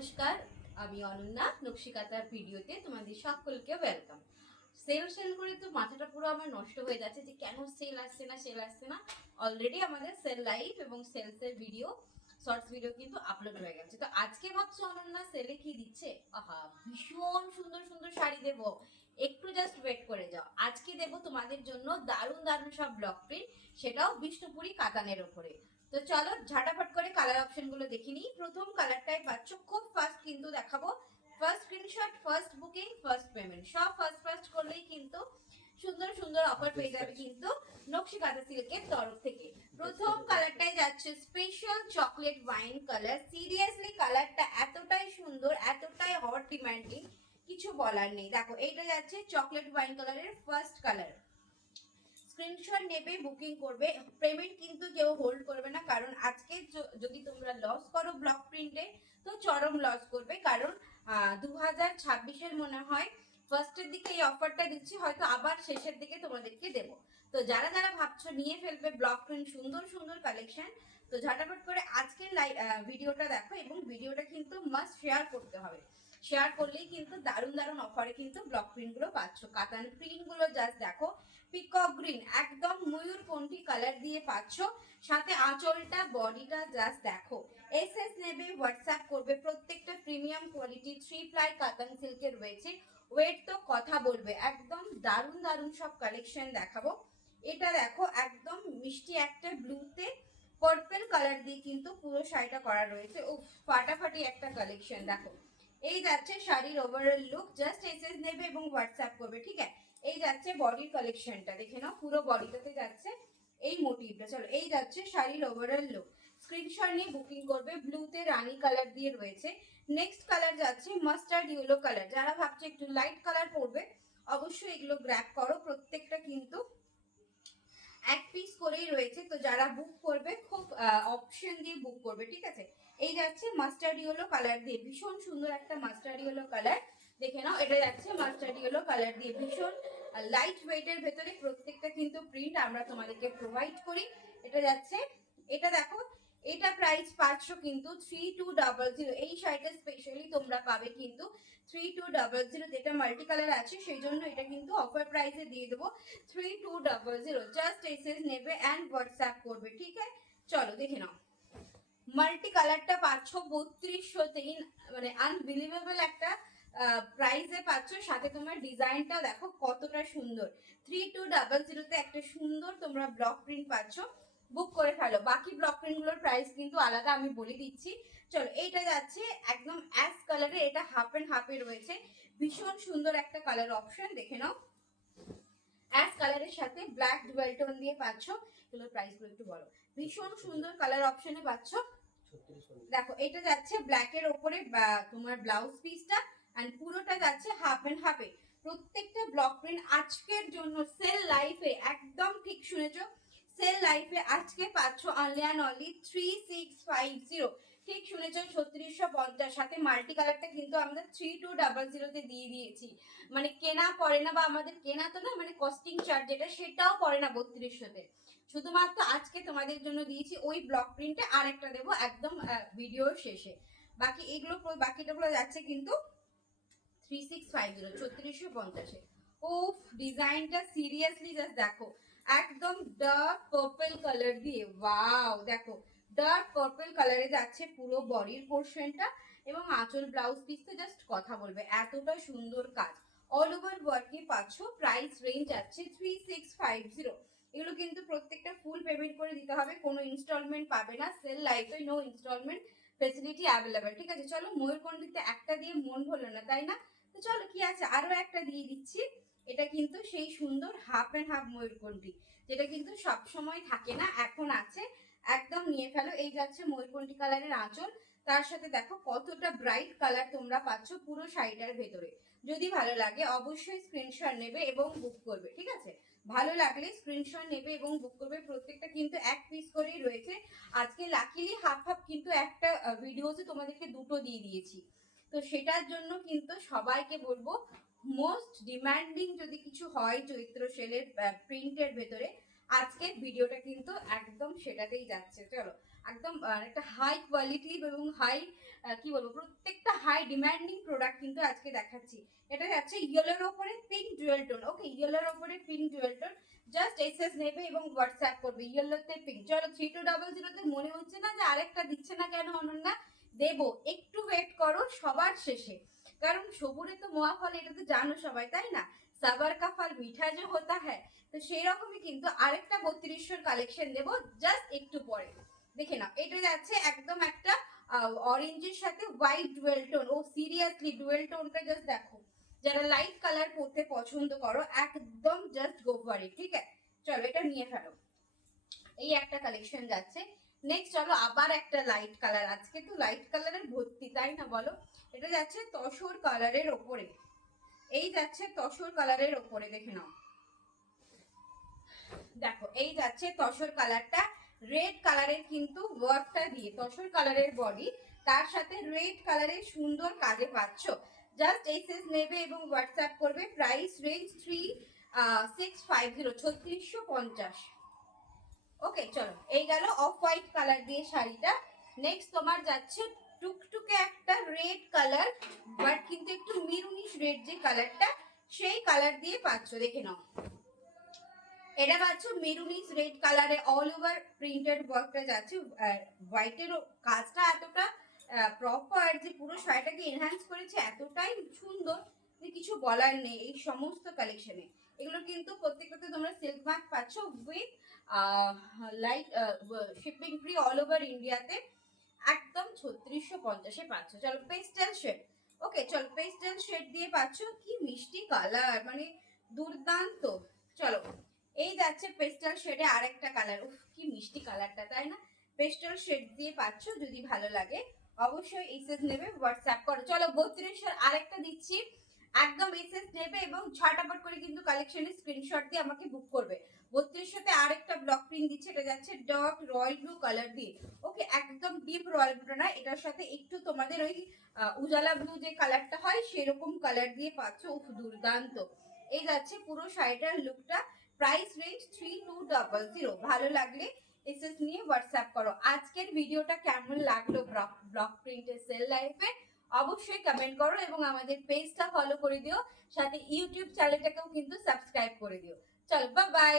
নমস্কার, আমি অনন্যা নকশিকাতার ভিডিওতে তোমাদের সকলকে ওয়েলকাম। সেল করে তো মাথাটা পুরো আমার নষ্ট হয়ে যাচ্ছে যে কেন সেল আসছে না। অলরেডি আমাদের সেল লাইভ এবং সেলসের ভিডিও শর্টস ভিডিও কিন্তু আপলোড হয়ে গেছে। তো আজকে ভাবছো অনন্যা সেলে কি দিচ্ছে? আহা, ভীষণ সুন্দর সুন্দর শাড়ি দেবো, একটু জাস্ট ওয়েট করে যাও। আজকে দেবো তোমাদের জন্য দারুণ দারুণ সব ব্লক প্রিন্ট, সেটাও বিষ্ণুপুরি কাতানের ওপরে। তো চলো ঝাটাফট করে কালার অপশন গুলো দেখে নিই। প্রথম কালারটাই পাচ্ছ, খুব ফাস্ট কিন্তু দেখাবো। First screenshot, first booking, first payment, সব ফার্স্ট করলেই কিন্তু সুন্দর সুন্দর অফার পেয়ে যাবে কিন্তু নকশিকাঁথা সিল্কের তরফ থেকে। প্রথম কালারটাই যাচ্ছে special chocolate wine colour. Seriously কালারটা এতটাই সুন্দর, এতটাই হট ডিমান্ডিং, কিছু বলার নেই। দেখো এইটা যাচ্ছে চকলেট ওয়াইন কালারের ফার্স্ট কালার। স্ক্রিনশট নেবে, বুকিং করবে, পেমেন্ট কিন্তু কেউ হোল্ড করবে না, কারণ আজকে যদি তোমরা লস করো ব্লক প্রিন্টে তো চরম লস করবে। কারণ 2026-এর মনে হয় ফার্স্টের দিকে এই অফারটা দিচ্ছি, হয়তো আবার শেষের দিকে তোমাদেরকে দেবো। তো যারা যারা ভাবছো নিয়ে ফেলবে ব্লক প্রিন্ট সুন্দর সুন্দর কালেকশন, তো ঝটাফট করে আজকের ভিডিওটা দেখো এবং ভিডিওটা কিন্তু মাস্ট শেয়ার করতে হবে। শেয়ার করলেই কিন্তু দারুণ দারুণ অফারে কিন্তু ব্লক প্রিন্ট গুলো পাচ্ছ। কাতান প্রিন্ট গুলো জাস্ট দেখো, পিকক গ্রিন একদম ময়ূরকণ্ঠী কালার দিয়ে পাচ্ছ, সাথে আঁচলটা বডিটা জাস্ট দেখো। এসএস নেবে, হোয়াটসঅ্যাপ করবে। প্রত্যেকটা প্রিমিয়াম কোয়ালিটি 3 প্লাই কাতান সিল্কের রয়েছে। ওয়েট তো কথা বলবে, একদম দারুণ দারুণ সব কালেকশন দেখাবো। এটা দেখো একদম মিষ্টি একটা ব্লুতে পার্পল কালার দিয়ে কিন্তু পুরো শাড়িটা করা রয়েছে। ও ফাটাফাটি একটা কালেকশন দেখো। এই যাচ্ছে শাড়ির ওভারঅল লুক, জাস্ট এসএস নেবে এবং হোয়াটসঅ্যাপ করবে, ঠিক আছে। এই যাচ্ছে বডির কালেকশনটা, দেখে নাও পুরো বডিটাতে যাচ্ছে এই মোটিভটা। চলো এই যাচ্ছে শাড়ির ওভারঅল লুক, স্ক্রিনশট নিয়ে বুকিং করবে। ব্লুতে রানী কালার দিয়ে রয়েছে। নেক্সট কালার যাচ্ছে মাস্টার্ড ইয়েলো কালার। যারা ভাবছে একটু লাইট কালার পরবে অবশ্যই এগুলো গ্র্যাব করো, প্রত্যেকটা কিন্তু এক পিস করেই রয়েছে। তো যারা বুক করবে খুব অপশন দিয়ে বুক করবে, ঠিক আছে। এই যাচ্ছে মাস্টার্ড ইয়েলো কালার দিয়ে, ভীষণ সুন্দর একটা মাস্টার্ড ইয়েলো কালার, দেখে নাও। এটা যাচ্ছে মাস্টার্ড ইয়েলো কালার দিয়ে, ভীষণ লাইট ওয়েটের ভেতরে প্রত্যেকটা কিন্তু প্রিন্ট আমরা তোমাদেরকে প্রোভাইড করি। এটা যাচ্ছে, এটা দেখো, এটা প্রাইস পাচ্ছ কিন্তু 3200। এই শাড়িটা স্পেশালি তোমরা পাবে কিন্তু 3200, যেটা মাল্টি কালার আছে সেই জন্য এটা কিন্তু অফার প্রাইসে দিয়ে দেবো 3200। জাস্ট এসএস নেবে অ্যান্ড হোয়াটসঅ্যাপ করবে, ঠিক আছে। চলো দেখে নাও, মাল্টি কালারটা পাচ্ছ 3200-তেই, মানে আনবিলিভেবল একটা প্রাইসে পাচ্ছ। সাথে তোমার ডিজাইনটা দেখো কতটা সুন্দর। 3200-তে একটা সুন্দর তোমরা ব্লক প্রিন্ট পাচ্ছ। বুক করে ফেলো। বাকি ব্লক প্রিন্ট গুলোর প্রাইস কিন্তু আলাদা, আমি বলে দিচ্ছি। চলো এইটা যাচ্ছে একদম অ্যাশ কালারে, এটা হাফ এন্ড হাফে রয়েছে, ভীষণ সুন্দর একটা কালার অপশন, দেখে নাও। অ্যাশ কালারের সাথে ব্ল্যাক ডুয়াল টোন দিয়ে পাচ্ছ। এগুলোর প্রাইস গুলো একটু বলো। ভীষণ সুন্দর কালার অপশনে পাচ্ছ। দেখো এটা যাচ্ছে ব্ল্যাক এর ওপরে তোমার ব্লাউজ পিসটা, এন্ড পুরোটা যাচ্ছে হাফ এন্ড হাফে। প্রত্যেকটা ব্লক প্রিন্ট আজকের জন্য সেল লাইফে, একদম ঠিক শুনেছো, সেল লাইফে আজকে পাচ্ছ অনলি অ্যান্ড অনলি 3650। ঠিক শুনেছো, 3650। সাথে মাল্টি কালারটা কিন্তু আমরা 3200-তে দিয়ে দিয়েছি। মানে কেনা পড়ে না, বা আমাদের কেনা তো না, মানে কস্টিং চার্জ যেটা সেটাও পড়ে না 3200-তে। শুধুমাত্র আজকে তোমাদের জন্য দিয়েছি ওই ব্লক প্রিন্টে, আর একটা দেবো একদম ভিডিওর শেষে। বাকি এগুলো বাকিটাগুলো যাচ্ছে কিন্তু 3650, 3650-এ। উফ, ডিজাইনটা সিরিয়াসলি জাস্ট দেখো, একদম ডার্ক পার্পল কালার দিয়ে, ওয়াও দেখো, ডার্ক পার্পল কালারে যাচ্ছে পুরো বডির পোর্শনটা, এবং আঁচল ব্লাউজ পিস তো জাস্ট কথা বলবে, এতটা সুন্দর কাজ। অল ওভার ওয়ার্কে পাচ্ছ। প্রাইস রেঞ্জ আছে 3650। এগুলো কিন্তু প্রত্যেকটা ফুল পেমেন্ট করে দিতে হবে, কোনো ইনস্টলমেন্ট পাবে না। সেল লাইফে নো ইনস্টলমেন্ট ফেসিলিটি অ্যাভেলেবেল, ঠিক আছে। চলো ময়ূরকণ্ঠীতে একটা দিয়ে মন ভরলো না, তাই না? তো চলো কি আছে, আরো একটা দিয়ে দিচ্ছি। এটা কিন্তু সেই সুন্দর হাফ এন্ড হাফ ময়ূরকণ্ঠী, যেটা কিন্তু সব সময় থাকে না, এখন আছে, একদম নিয়ে ফেলো। এই যাচ্ছে ময়ূরকণ্ঠী কালারের আঁচল, তার সাথে দেখো কতটা ব্রাইট কালার তোমরা পাচ্ছ পুরো শাড়িটার ভেতরে। যদি ভালো লাগে অবশ্যই স্ক্রিনশট নেবে এবং বুক করবে, ঠিক আছে। ভালো লাগলে স্ক্রিনশট নেবে এবং বুক করবে। প্রত্যেকটা কিন্তু এক পিস করেই রয়েছে। আজকে লাকিলি হাফ হাফ কিন্তু একটা ভিডিওতে তোমাদেরকে দুটো দিয়ে দিয়েছি। তো সেটার জন্য কিন্তু সবাইকে বলবো, মোস্ট ডিমান্ডিং যদি কিছু হয় চৈত্র সেলের প্রিন্টের ভেতরে, আজকের ভিডিওটা কিন্তু একদম সেটাতেই যাচ্ছে। চলো একদম একটা হাই কোয়ালিটি এবং হাই কি বলবো, প্রত্যেকটা হাই ডিমান্ডিং প্রোডাক্ট কিন্তু আজকে দেখাচ্ছি। এটা যাচ্ছে ইয়েলোর ওপরে পিঙ্ক ডুয়েল টোন। ওকে, ইয়েলোর ওপরে pink dual tone. Just SS নেবে এবং হোয়াটসঅ্যাপ করবে ইয়েলোতে পিঙ্ক। চলো 3200 মনে হচ্ছে না যে আরেকটা দিচ্ছে না কেন অনন্যা, দেবো, একটু ওয়েট করো সবার শেষে। কারণ সবুরে তো মোয়া ফল, এটা তো জানো সবাই, তাই না? সাবার কা ফল মিঠা যে হতা হ্যায়, তো সেই রকমই কিন্তু আরেকটা 3200 কালেকশন দেবো জাস্ট একটু পরে। দেখে নাও, এটা যাচ্ছে একদম একটা অরেঞ্জের সাথে হোয়াইট ডুয়েল টোন। ও সিরিয়াসলি ডুয়েল টোনটা জাস্ট দেখো, যারা লাইট কালার পরতে পছন্দ করো একদম জাস্ট গো ফর ইট। ঠিক আছে, চলো এটা নিয়ে ফেলো। এই একটা কালেকশন যাচ্ছে। নেক্সট চলো আবার একটা লাইট কালার, আজকে তো লাইট কালারের ভর্তি, তাই না বলো? এটা যাচ্ছে তসর কালারের ওপরে, এই যাচ্ছে তসর কালারের ওপরে, দেখে নাও। দেখো এই যাচ্ছে তসর কালারটা, রেড কালারের কিন্তু ওয়ার্কটা দিয়ে তসর কালারের বডি, তার সাথে রেড কালারের সুন্দর কাজে পাচ্ছ। জাস্ট এসএস নেবে এবং হোয়াটসঅ্যাপ করবে। Price range 3650, 3650। ওকে চলো, এই গেল অফ হোয়াইট কালার দিয়ে শাড়িটা। নেক্সট তোমার যাচ্ছে টুকটুকে একটা রেড কালার, বাট কিন্তু একটু মেরুনিশ রেড যে কালারটা, সেই কালার দিয়ে পাচ্ছ, দেখে নাও। এটা পাচ্ছ মেরুনিশ রেড কালারে অল ওভার প্রিন্টেড ওয়ার্কটা যাচ্ছে। হোয়াইটের কাজটা এতটা প্রপার যে পুরো শাড়িটাকে এনহ্যান্স করেছে, এতটাই সুন্দর যে কিছু বলার নেই। এই সমস্ত কালেকশনে এগুলো কিন্তু প্রত্যেকটাতে তোমরা সিল্ক মার্ক পাচ্ছ with light shipping free all over ইন্ডিয়াতে, একদম 3650-এ পাচ্ছ। চলো পেস্টেল শেড। ওকে চলো পেস্টেল শেড দিয়ে পাচ্ছ, কি মিষ্টি কালার, মানে দুর্দান্ত। চলো এই যাচ্ছে পেস্টেল শেডে আরেকটা কালার, উফ কি মিষ্টি কালারটা, তাই না? পেস্টেল শেড দিয়ে পাচ্ছ, যদি ভালো লাগে অবশ্যই এসএস নেবে, হোয়াটসঅ্যাপ করো। চলো 3200 আরেকটা দিচ্ছি, একদম এসএস নেবে এবং ঝটাপট করে কিন্তু কালেকশনের স্ক্রিনশট দিয়ে আমাকে বুক করবে। 3200-তে আরেকটা ব্লক প্রিন্ট দিচ্ছে, এটা যাচ্ছে ডার্ক রয়্যাল ব্লু কালার দিয়ে। ওকে, একদম ডিপ রয়্যাল ব্লু না, এটার সাথে একটু তোমাদের ওই উজালা ব্লু যে কালারটা হয় সেরকম কালার দিয়ে পাচ্ছ, উফ দুর্দান্ত। এই যাচ্ছে পুরো শাড়িটার লুকটা। Price range 3200। ভালো লাগলে এসএস নিয়ে হোয়াটসঅ্যাপ করো। আজকের ভিডিওটা কেমন লাগলো ব্লক প্রিন্টের সেল লাইফে অবশ্যই কমেন্ট করো এবং আমাদের পেজটা ফলো করে দিও, সাথে ইউটিউব চ্যানেলটাকেও কিন্তু সাবস্ক্রাইব করে দিও। চলো বাই বাই।